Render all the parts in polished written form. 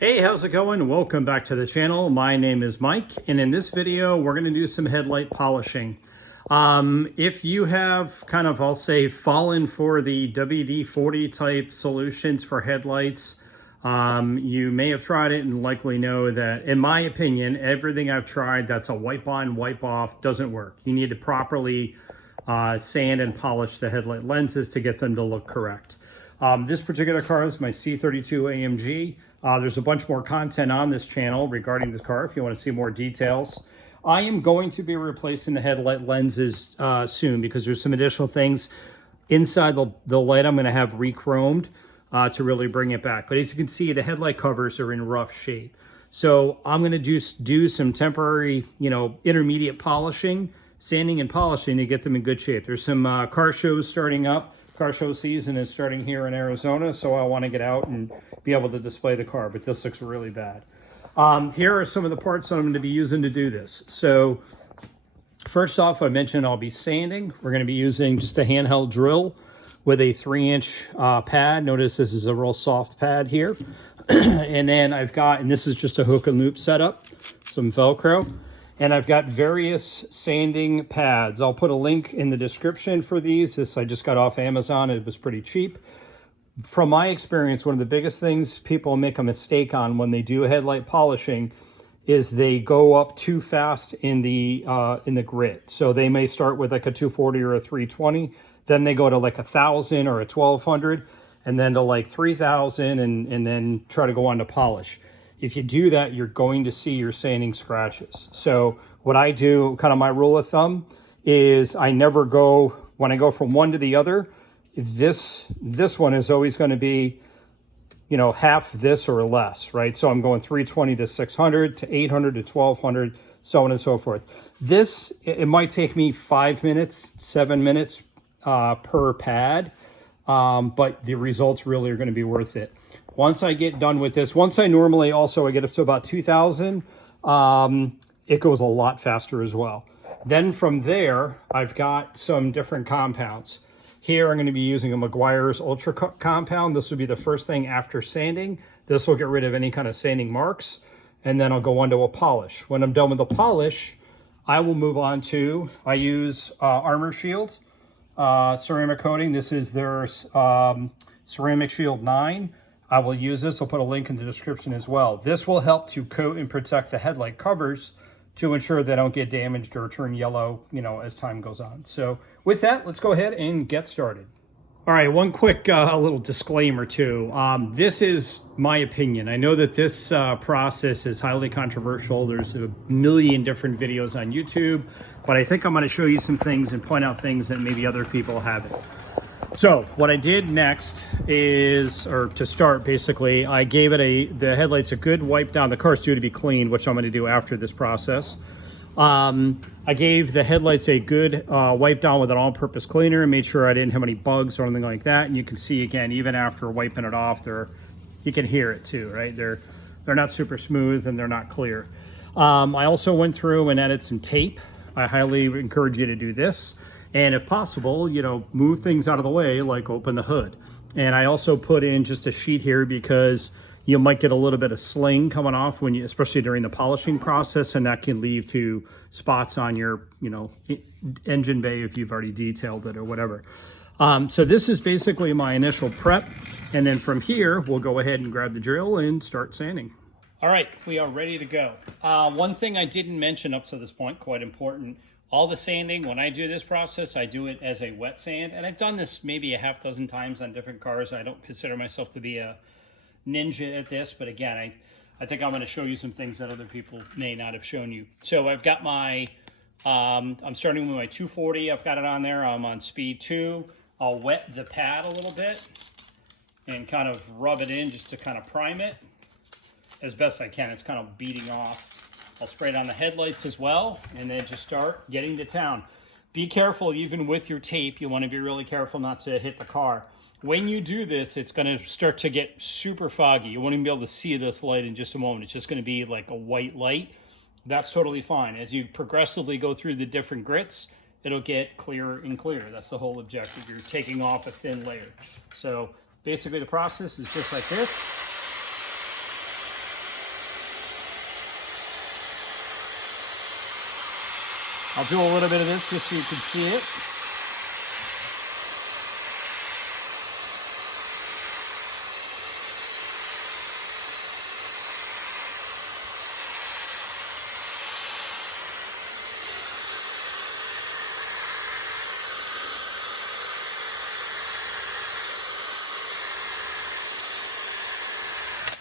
Hey, how's it going? Welcome back to the channel. My name is Mike, and in this video, we're going to do some headlight polishing. If you have kind of, I'll say, fallen for the WD-40 type solutions for headlights, you may have tried it and likely know that, in my opinion, everything I've tried that's a wipe on, wipe off doesn't work. You need to properly sand and polish the headlight lenses to get them to look correct. This particular car is my C32 AMG. There's a bunch more content on this channel regarding this car if you want to see more details. I am going to be replacing the headlight lenses soon because there's some additional things inside the light I'm going to have re-chromed to really bring it back. But as you can see, the headlight covers are in rough shape. So I'm going to do some temporary, intermediate polishing, sanding and polishing to get them in good shape. There's some car shows starting up. Car show season is starting here in Arizona, so I want to get out and be able to display the car, but this looks really bad. Here are some of the parts that I'm going to be using to do this. So first off, I mentioned I'll be sanding. We're going to be using just a handheld drill with a 3-inch pad. Notice this is a real soft pad here. And then I've got, and this is just a hook and loop setup, some Velcro. And I've got various sanding pads. I'll put a link in the description for these. This I just got off Amazon. It was pretty cheap. From my experience, one of the biggest things people make a mistake on when they do headlight polishing is they go up too fast in the grit. So they may start with like a 240 or a 320, then they go to like 1,000 or a 1,200, and then to like 3,000, and then try to go on to polish. If you do that, you're going to see your sanding scratches. So what I do, kind of my rule of thumb, is I never go, when I go from one to the other, this one is always going to be, half this or less, right? So I'm going 320 to 600 to 800 to 1,200, so on and so forth. This, it might take me 5 minutes, 7 minutes per pad, but the results really are going to be worth it. Once I get done with this, once I normally also, I get up to about 2,000, it goes a lot faster as well. Then from there, I've got some different compounds. Here, I'm going to be using a Meguiar's Ultra compound. This will be the first thing after sanding. This will get rid of any kind of sanding marks, and then I'll go on to a polish. When I'm done with the polish, I will move on to, I use Armor Shield ceramic coating. This is their Ceramic Shield 9. I will use this. I'll put a link in the description as well. This will help to coat and protect the headlight covers to ensure they don't get damaged or turn yellow, as time goes on. So with that, let's go ahead and get started. All right, one quick little disclaimer too. This is my opinion. I know that this process is highly controversial. There's a million different videos on YouTube, but I think I'm going to show you some things and point out things that maybe other people haven't. So what I did next is, or to start basically, I gave it the headlights a good wipe down. The car's due to be cleaned, which I'm going to do after this process. I gave the headlights a good wipe down with an all-purpose cleaner and made sure I didn't have any bugs or anything like that. And you can see again, even after wiping it off, you can hear it too, right? They're not super smooth and they're not clear. I also went through and added some tape. I highly encourage you to do this. And if possible, move things out of the way, like open the hood. And I also put in just a sheet here because you might get a little bit of sling coming off when especially during the polishing process, and that can lead to spots on your, engine bay if you've already detailed it or whatever. So this is basically my initial prep. And then from here, we'll go ahead and grab the drill and start sanding. All right, we are ready to go. One thing I didn't mention up to this point, quite important, all the sanding, when I do this process, I do it as a wet sand. And I've done this maybe a half dozen times on different cars. I don't consider myself to be a ninja at this, but again, I think I'm going to show you some things that other people may not have shown you. So I've got my, I'm starting with my 240. I've got it on there. I'm on speed 2. I'll wet the pad a little bit and kind of rub it in just to kind of prime it as best I can. It's kind of beating off. I'll spray it on the headlights as well, and then just start getting to town. Be careful, even with your tape, you want to be really careful not to hit the car. When you do this, it's going to start to get super foggy. You won't even be able to see this light in just a moment. It's just going to be like a white light. That's totally fine. As you progressively go through the different grits, it'll get clearer and clearer. That's the whole objective. You're taking off a thin layer. So basically the process is just like this. I'll do a little bit of this just so you can see it.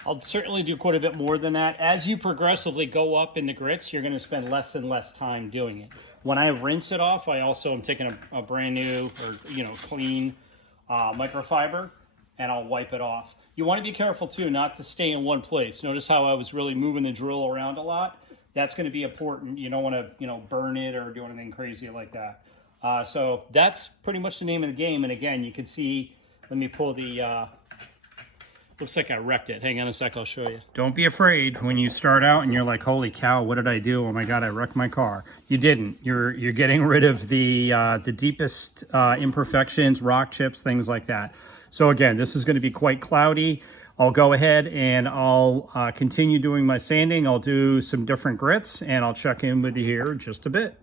I'll certainly do quite a bit more than that. As you progressively go up in the grits, you're going to spend less and less time doing it. When I rinse it off, I also am taking a brand new or clean microfiber, and I'll wipe it off. You want to be careful too not to stay in one place. Notice how I was really moving the drill around a lot. That's going to be important. You don't want to burn it or do anything crazy like that. So that's pretty much the name of the game. And again, you can see, let me pull the looks like I wrecked it. Hang on a sec, I'll show you. Don't be afraid when you start out and you're like, holy cow, what did I do? Oh my God, I wrecked my car. You didn't. You're getting rid of the deepest imperfections, rock chips, things like that. So again, this is going to be quite cloudy. I'll go ahead and I'll continue doing my sanding. I'll do some different grits and I'll check in with you here in just a bit.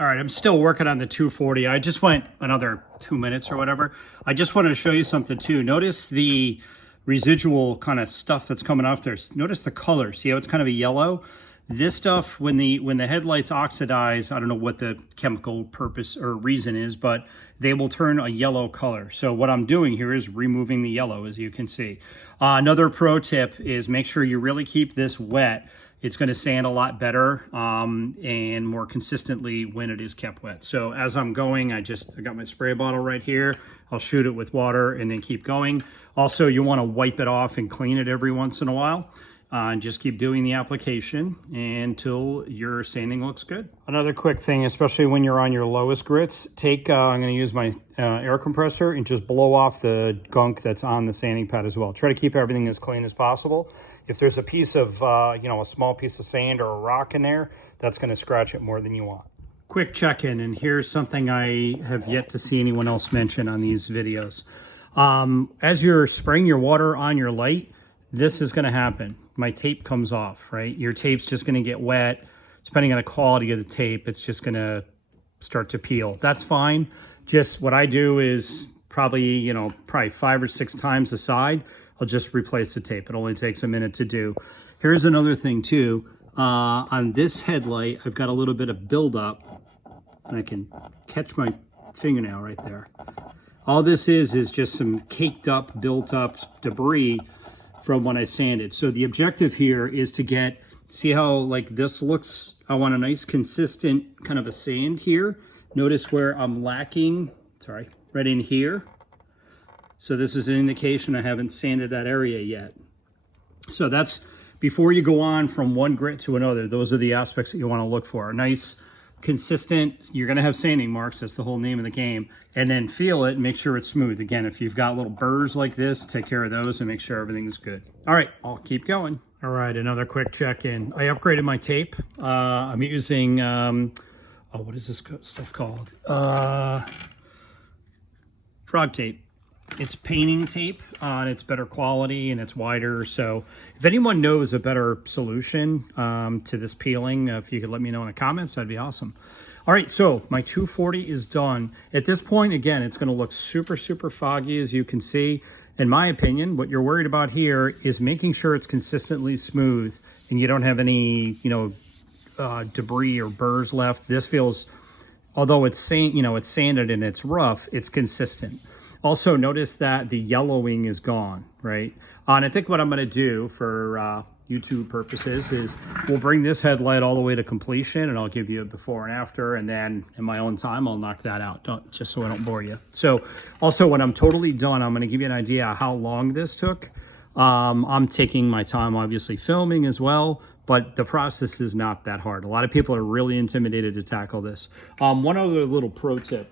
All right, I'm still working on the 240. I just went another 2 minutes or whatever. I just wanted to show you something too. Notice the residual kind of stuff that's coming off there. Notice the color. See how it's kind of a yellow? This stuff, when the headlights oxidize, I don't know what the chemical purpose or reason is, but they will turn a yellow color. So what I'm doing here is removing the yellow, as you can see. Another pro tip is make sure you really keep this wet. It's going to sand a lot better and more consistently when it is kept wet. So as I'm going, I got my spray bottle right here. I'll shoot it with water and then keep going. Also, you want to wipe it off and clean it every once in a while. And just keep doing the application until your sanding looks good. Another quick thing, especially when you're on your lowest grits, I'm going to use my air compressor and just blow off the gunk that's on the sanding pad as well. Try to keep everything as clean as possible. If there's a piece of, a small piece of sand or a rock in there, that's going to scratch it more than you want. Quick check-in, and here's something I have yet to see anyone else mention on these videos. As you're spraying your water on your light, this is going to happen. My tape comes off, right? Your tape's just going to get wet. Depending on the quality of the tape, it's just going to start to peel. That's fine. Just what I do is probably 5 or 6 times a side, I'll just replace the tape. It only takes a minute to do. Here's another thing too. On this headlight, I've got a little bit of buildup, and I can catch my fingernail right there. All this is just some caked up, built up debris from when I sanded. So the objective here is to get, see how like this looks? I want a nice consistent kind of a sand here. Notice where I'm lacking, right in here. So this is an indication I haven't sanded that area yet. So that's, before you go on from one grit to another, those are the aspects that you want to look for. A nice, consistent, you're going to have sanding marks, that's the whole name of the game, and then feel it and make sure it's smooth. Again, if you've got little burrs like this, take care of those and make sure everything is good. All right, I'll keep going. All right, another quick check-in. I upgraded my tape. I'm using, what is this stuff called? Frog tape. It's painting tape, and it's better quality and it's wider. So if anyone knows a better solution to this peeling, if you could let me know in the comments, that'd be awesome. All right, so my 240 is done. At this point, again, it's going to look super, super foggy, as you can see. In my opinion, what you're worried about here is making sure it's consistently smooth and you don't have any, debris or burrs left. This feels, although it's it's sanded and it's rough, it's consistent. Also, notice that the yellowing is gone, right? And I think what I'm going to do for YouTube purposes is we'll bring this headlight all the way to completion, and I'll give you a before and after, and then in my own time, I'll knock that out, just so I don't bore you. So also, when I'm totally done, I'm going to give you an idea how long this took. I'm taking my time, obviously, filming as well, but the process is not that hard. A lot of people are really intimidated to tackle this. One other little pro tip.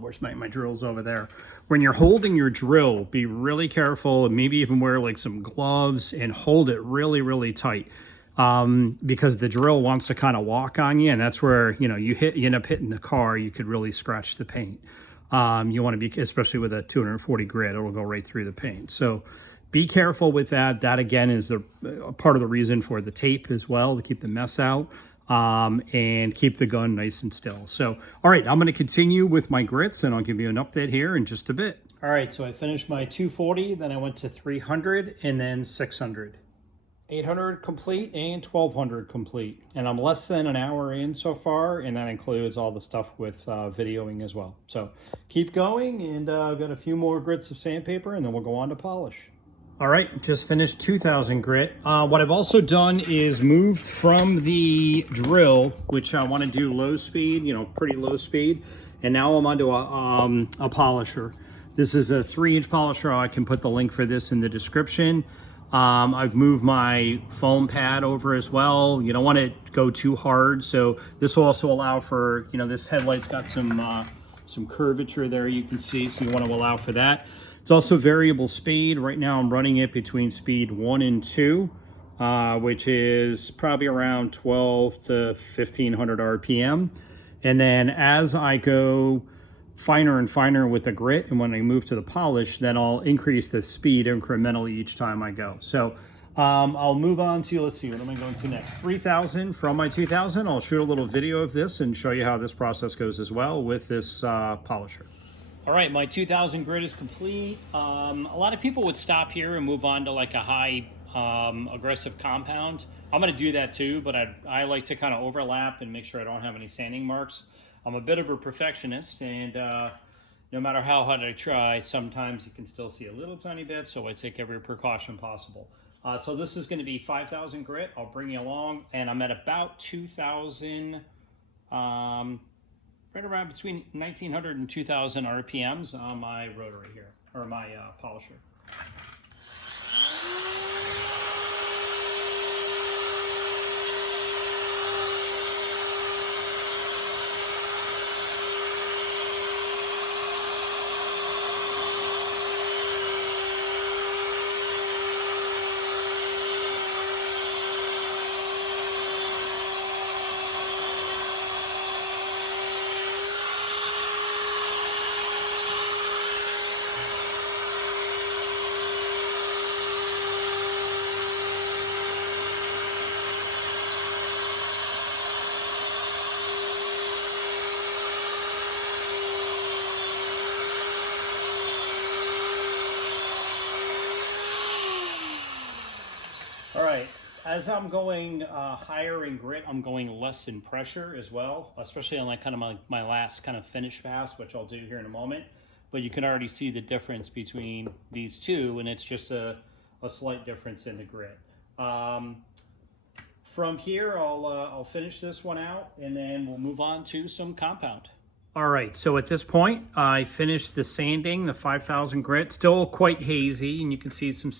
Where's my drill's over there. When you're holding your drill, be really careful and maybe even wear like some gloves and hold it really, really tight. Because the drill wants to kind of walk on you, and that's where, you end up hitting the car. You could really scratch the paint. You want to be, especially with a 240 grit, it will go right through the paint. So be careful with that. That again is a part of the reason for the tape as well, to keep the mess out. and keep the gun nice and still. So, all right, I'm going to continue with my grits, and I'll give you an update here in just a bit. All right, so I finished my 240, then I went to 300, and then 600. 800 complete and 1200 complete, and I'm less than an hour in so far, and that includes all the stuff with videoing as well. So keep going, and I've got a few more grits of sandpaper, and then we'll go on to polish. All right, just finished 2000 grit. What I've also done is moved from the drill, which I want to do low speed, pretty low speed, and now I'm onto a polisher. This is a 3-inch polisher. I can put the link for this in the description. I've moved my foam pad over as well. You don't want to go too hard, so this will also allow for, this headlight's got some curvature there, you can see, so you want to allow for that. It's also variable speed. Right now I'm running it between speed 1 and 2, which is probably around 12 to 1500 RPM. And then as I go finer and finer with the grit, and when I move to the polish, then I'll increase the speed incrementally each time I go. So I'll move on to, let's see, what am I going to next? 3000 from my 2000. I'll shoot a little video of this and show you how this process goes as well with this polisher. All right, my 2000 grit is complete. A lot of people would stop here and move on to like a high aggressive compound. I'm gonna do that too, but I like to kind of overlap and make sure I don't have any sanding marks. I'm a bit of a perfectionist, and no matter how hard I try, sometimes you can still see a little tiny bit, so I take every precaution possible. So this is going to be 5000 grit. I'll bring you along, and I'm at about 2000, right around between 1900 and 2000 RPMs on my rotary here, or my polisher. All right, as I'm going higher in grit, I'm going less in pressure as well, especially on like kind of my last kind of finish pass, which I'll do here in a moment. But you can already see the difference between these two, and it's just a slight difference in the grit. From here, I'll finish this one out, and then we'll move on to some compound. All right, so at this point, I finished the sanding, the 5000 grit. Still quite hazy, and you can see some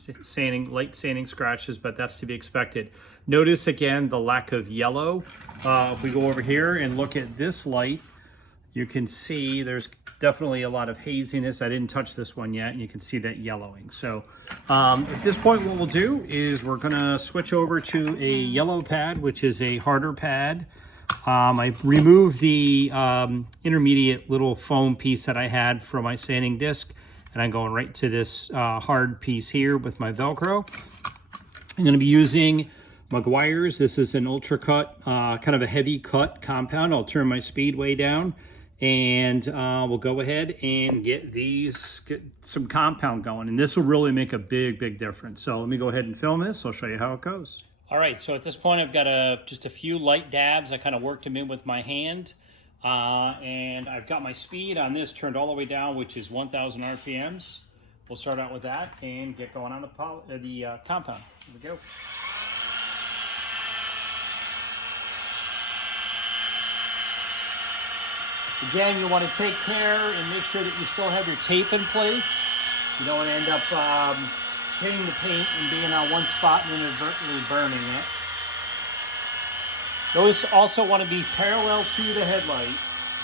light sanding scratches, but that's to be expected. Notice again the lack of yellow. If we go over here and look at this light, you can see there's definitely a lot of haziness. I didn't touch this one yet, and you can see that yellowing. So at this point, what we'll do is we're gonna switch over to a yellow pad, which is a harder pad. I removed the intermediate little foam piece that I had from my sanding disc, and I'm going right to this hard piece here with my Velcro. I'm going to be using Meguiar's. This is an ultra cut, kind of a heavy cut compound. I'll turn my speed way down, and we'll go ahead and get some compound going, and this will really make a big difference. So let me go ahead and film this. I'll show you how it goes. All right, so at this point I've got just a few light dabs. I kind of worked them in with my hand, and I've got my speed on this turned all the way down, which is 1000 RPMs. We'll start out with that and get going on the compound. Here we go. Again, you want to take care and make sure that you still have your tape in place. You don't want to end up hitting the paint and being on one spot and inadvertently burning it. Those also want to be parallel to the headlight.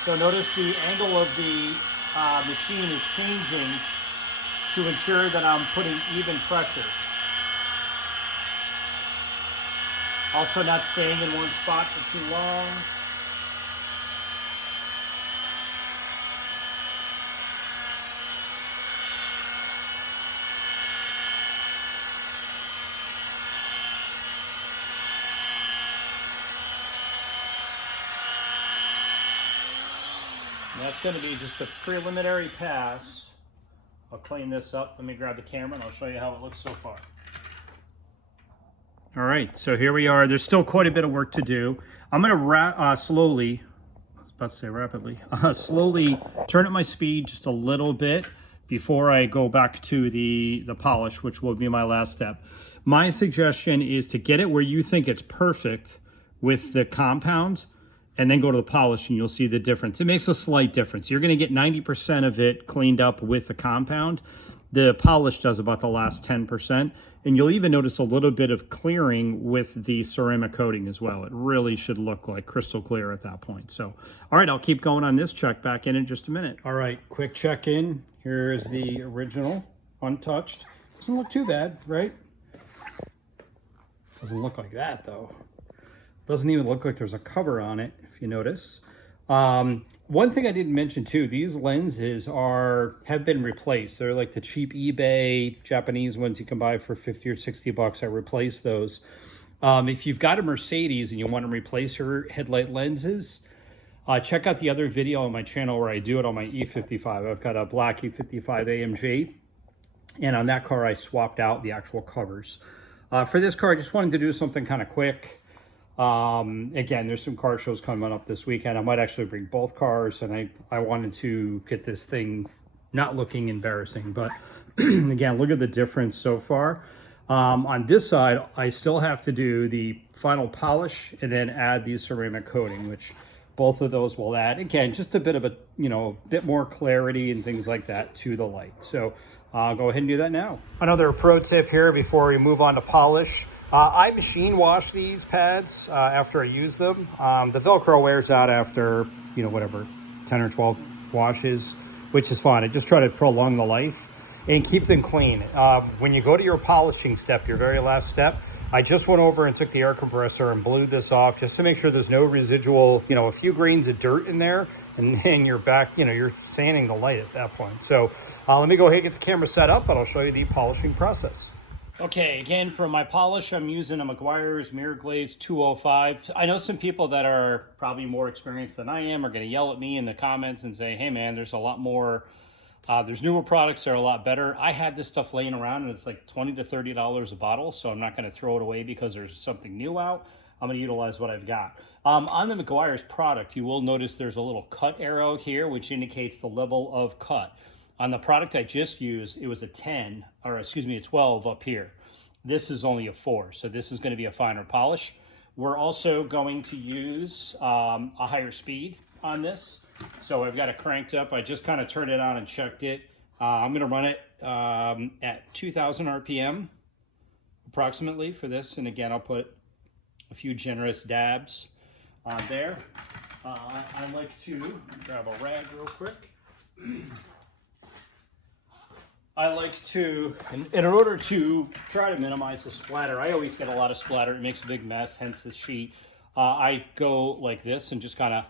So notice the angle of the machine is changing to ensure that I'm putting even pressure. Also not staying in one spot for too long. That's going to be just a preliminary pass. I'll clean this up. Let me grab the camera and I'll show you how it looks so far. All right, so here we are. There's still quite a bit of work to do. I'm going to slowly, I was about to say rapidly, slowly turn up my speed just a little bit before I go back to the polish, which will be my last step. My suggestion is to get it where you think it's perfect with the compound, and then go to the polish and you'll see the difference. It makes a slight difference. You're gonna get 90% of it cleaned up with the compound. The polish does about the last 10%, and you'll even notice a little bit of clearing with the ceramic coating as well. It really should look like crystal clear at that point. So, all right, I'll keep going on this. Check back in just a minute. All right, quick check in. Here is the original, untouched. Doesn't look too bad, right? Doesn't look like that though. Doesn't even look like there's a cover on it, if you notice. One thing I didn't mention too, these lenses have been replaced. They're like the cheap eBay Japanese ones you can buy for 50 or 60 bucks. I replaced those. If you've got a Mercedes and you want to replace your headlight lenses, check out the other video on my channel where I do it on my E55. I've got a black E55 AMG, and on that car I swapped out the actual covers. For this car, I just wanted to do something kind of quick. Again, there's some car shows coming up this weekend. I might actually bring both cars, and I wanted to get this thing not looking embarrassing. But again, look at the difference so far. On this side, I still have to do the final polish and then add the ceramic coating, which both of those will add, again, just a bit of a, bit more clarity and things like that to the light. So I'll go ahead and do that now. Another pro tip here before we move on to polish. I machine wash these pads after I use them. The Velcro wears out after, whatever, 10 or 12 washes, which is fine. I just try to prolong the life and keep them clean. When you go to your polishing step, your very last step, I just went over and took the air compressor and blew this off just to make sure there's no residual, a few grains of dirt in there, and then you're back, you're sanding the light at that point. So let me go ahead and get the camera set up, and I'll show you the polishing process. Okay, again, for my polish, I'm using a Meguiar's Mirror Glaze 205. I know some people that are probably more experienced than I am are going to yell at me in the comments and say, hey man, there's a lot more, there's newer products that are a lot better. I had this stuff laying around and it's like $20 to $30 a bottle, so I'm not going to throw it away because there's something new out. I'm going to utilize what I've got. On the Meguiar's product, you will notice there's a little cut arrow here, which indicates the level of cut. On the product I just used, it was a 12 up here. This is only a 4, so this is going to be a finer polish. We're also going to use a higher speed on this. So I've got it cranked up. I just kind of turned it on and checked it. I'm going to run it at 2,000 RPM approximately for this. And again, I'll put a few generous dabs on there. I like to grab a rag real quick. I like to, in order to try to minimize the splatter, I always get a lot of splatter. It makes a big mess, hence the sheet. I go like this and just kind of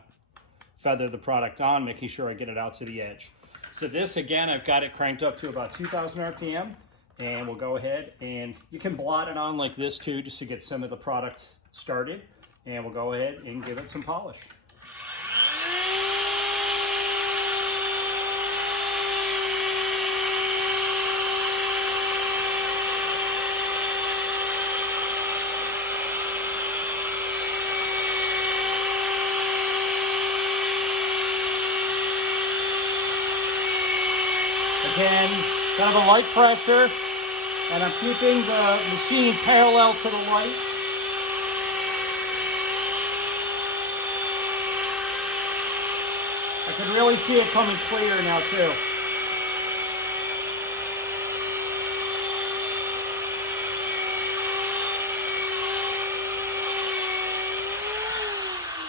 feather the product on, making sure I get it out to the edge. So this, again, I've got it cranked up to about 2,000 RPM, and we'll go ahead and you can blot it on like this too, just to get some of the product started. And we'll go ahead and give it some polish. Again, kind of a light pressure, and I'm keeping the machine parallel to the light. I can really see it coming clear now too.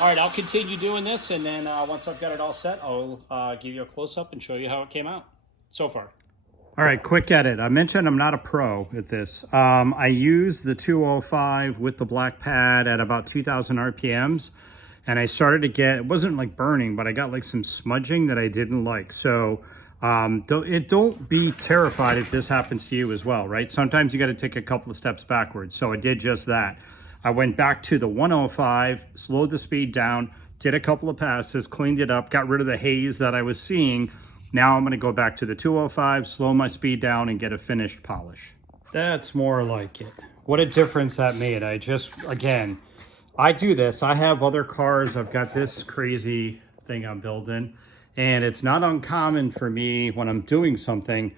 All right, I'll continue doing this, and then once I've got it all set, I'll give you a close-up and show you how it came out so far. All right, quick edit. I mentioned I'm not a pro at this. I used the 205 with the black pad at about 2,000 RPMs, and I started to get, it wasn't like burning, but I got like some smudging that I didn't like. So don't be terrified if this happens to you as well, right? Sometimes you got to take a couple of steps backwards. So I did just that. I went back to the 105, slowed the speed down, did a couple of passes, cleaned it up, got rid of the haze that I was seeing. Now I'm going to go back to the 205, slow my speed down, and get a finished polish. That's more like it. What a difference that made. I just, again, I do this. I have other cars. I've got this crazy thing I'm building, and it's not uncommon for me when I'm doing something.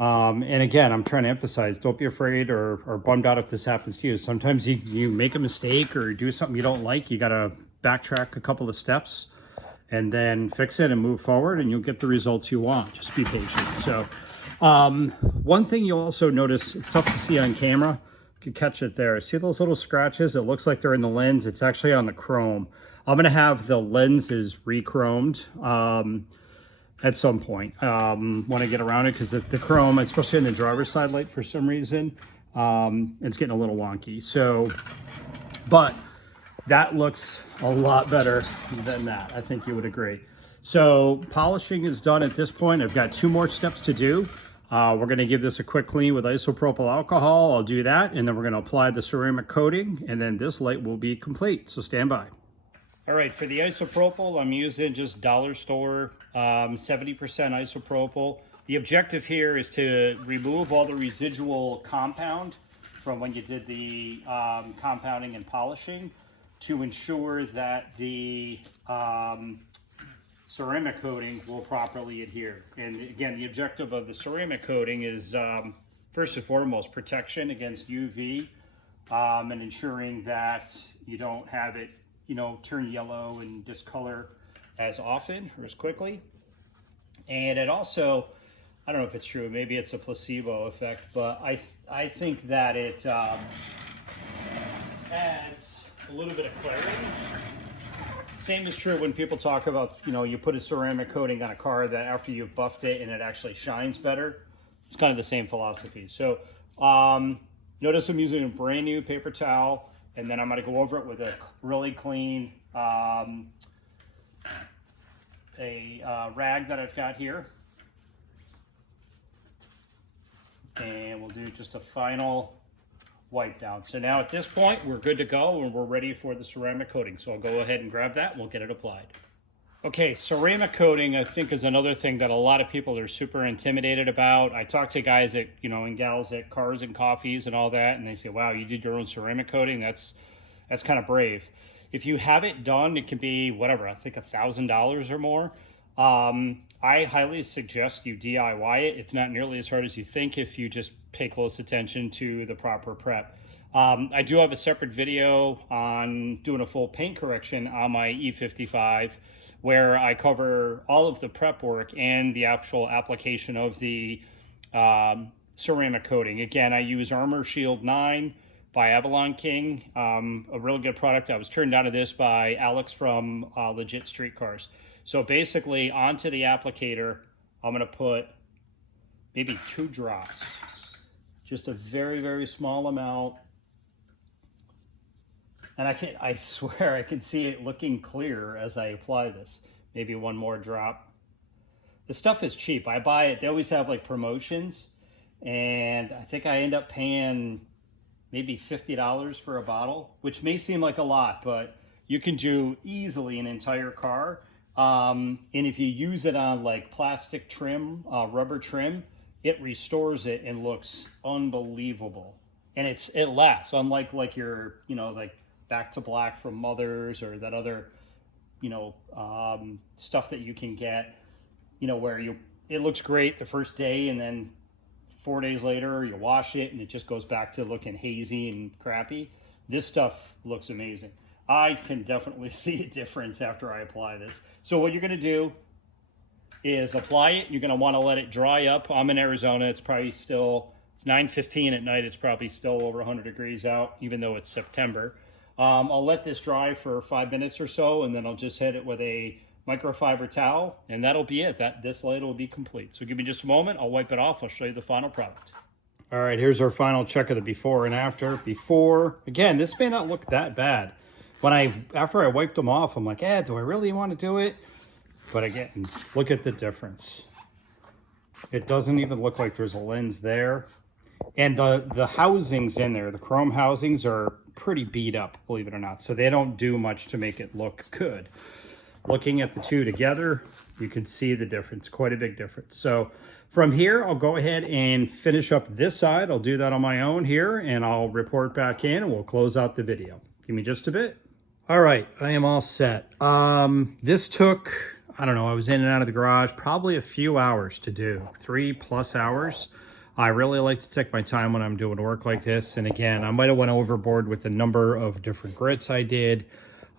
And again, I'm trying to emphasize, don't be afraid or bummed out if this happens to you. Sometimes you make a mistake or do something you don't like. You got to backtrack a couple of steps and then fix it and move forward, and you'll get the results you want. Just be patient. So one thing you'll also notice, it's tough to see on camera. You can catch it there. See those little scratches? It looks like they're in the lens. It's actually on the chrome. I'm going to have the lenses re-chromed at some point when I get around it, because the chrome, especially in the driver's side light, for some reason, it's getting a little wonky. So, but that looks a lot better than that. I think you would agree. So polishing is done at this point. I've got 2 more steps to do. We're going to give this a quick clean with isopropyl alcohol. I'll do that, and then we're going to apply the ceramic coating, and then this light will be complete. So stand by. All right, for the isopropyl, I'm using just dollar store 70% isopropyl. The objective here is to remove all the residual compound from when you did the compounding and polishing, to ensure that the ceramic coating will properly adhere. And again, the objective of the ceramic coating is first and foremost protection against UV, and ensuring that you don't have it, you know, turn yellow and discolor as often or as quickly. And it also, I don't know if it's true, maybe it's a placebo effect, but I think that it adds a little bit of clarity. Same is true when people talk about, you know, you put a ceramic coating on a car that after you've buffed it and it actually shines better. It's kind of the same philosophy. So notice I'm using a brand new paper towel, and then I'm going to go over it with a really clean rag that I've got here. And we'll do just a final wipe down. So now at this point, we're good to go, and we're ready for the ceramic coating. So I'll go ahead and grab that, and we'll get it applied. Okay, ceramic coating, I think, is another thing that a lot of people are super intimidated about. I talk to guys at, you know, and gals at Cars and Coffees and all that, and they say, wow, you did your own ceramic coating? That's kind of brave. If you have it done, it can be whatever, I think $1,000 or more. I highly suggest you DIY it. It's not nearly as hard as you think if you just pay close attention to the proper prep. I do have a separate video on doing a full paint correction on my E55, where I cover all of the prep work and the actual application of the ceramic coating. Again, I use Armor Shield 9 by Avalon King, a really good product. I was turned on to this by Alex from Legit Street Cars. So basically, onto the applicator, I'm going to put maybe 2 drops, just a very, very small amount. And I swear I can see it looking clearer as I apply this. Maybe 1 more drop. The stuff is cheap. I buy it. They always have like promotions, and I think I end up paying maybe $50 for a bottle, which may seem like a lot, but you can do easily an entire car. And if you use it on like plastic trim, rubber trim, it restores it and looks unbelievable. And it lasts, unlike like your, you know, like Back to Black from Mothers, or that other, you know, stuff that you can get, you know, where it looks great the first day, and then 4 days later you wash it and it just goes back to looking hazy and crappy. This stuff looks amazing. I can definitely see a difference after I apply this. So what you're going to do is apply it. You're going to want to let it dry up. I'm in Arizona. It's probably still, it's 9:15 at night. It's probably still over 100 degrees out, even though it's September. I'll let this dry for 5 minutes or so, and then I'll just hit it with a microfiber towel, and that'll be it. This light will be complete. So give me just a moment. I'll wipe it off. I'll show you the final product. All right, here's our final check of the before and after. Before, again, this may not look that bad. After I wiped them off, I'm like, do I really want to do it? But again, look at the difference. It doesn't even look like there's a lens there. And the housings in there, the chrome housings, are pretty beat up, believe it or not. So they don't do much to make it look good. Looking at the two together, you can see the difference, quite a big difference. So from here, I'll go ahead and finish up this side. I'll do that on my own here, and I'll report back in and we'll close out the video. Give me just a bit. All right, I am all set. This took, I don't know, I was in and out of the garage probably a few hours to do, 3+ hours. I really like to take my time when I'm doing work like this. And again, I might have went overboard with the number of different grits I did,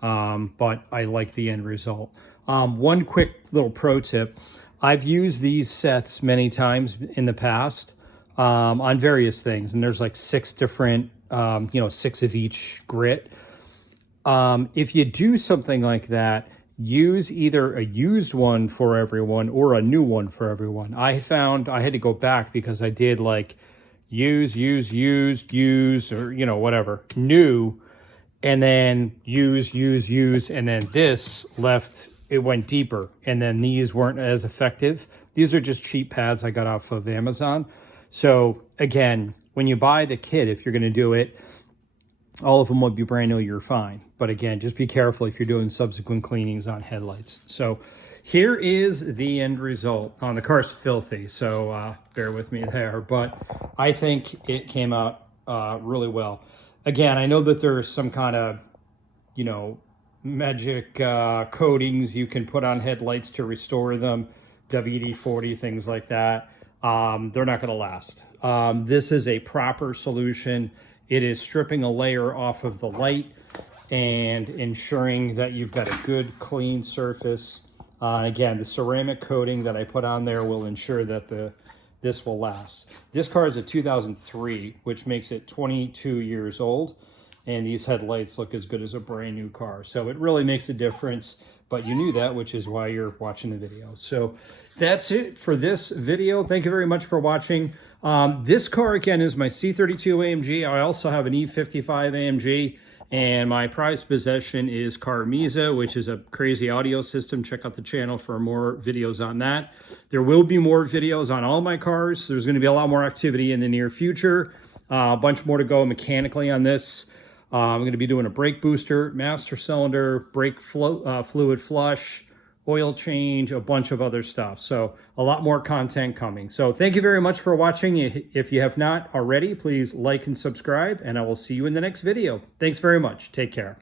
but I like the end result. One quick little pro tip. I've used these sets many times in the past on various things. And there's like 6 different, 6 of each grit. If you do something like that, use either a used one for everyone or a new one for everyone. I found I had to go back because I did like use, or, whatever, new, and then use, and then this left, it went deeper, and then these weren't as effective. These are just cheap pads I got off of Amazon. So again, when you buy the kit, if you're going to do it, all of them would be brand new, you're fine. But again, just be careful if you're doing subsequent cleanings on headlights. So here is the end result. The car's filthy, so bear with me there. But I think it came out really well. Again, I know that there's some kind of, magic coatings you can put on headlights to restore them, WD-40, things like that. They're not going to last. This is a proper solution. It is stripping a layer off of the light and ensuring that you've got a good clean surface. Again, the ceramic coating that I put on there will ensure that this will last. This car is a 2003, which makes it 22 years old. And these headlights look as good as a brand new car. So it really makes a difference, but you knew that, which is why you're watching the video. So that's it for this video. Thank you very much for watching. This car, again, is my C32 AMG. I also have an E55 AMG, and my prized possession is Carmisa, which is a crazy audio system. Check out the channel for more videos on that. There will be more videos on all my cars. There's going to be a lot more activity in the near future. A bunch more to go mechanically on this. I'm going to be doing a brake booster, master cylinder, brake fluid flush, oil change, a bunch of other stuff. So a lot more content coming. So thank you very much for watching. If you have not already, please like and subscribe, and I will see you in the next video. Thanks very much. Take care.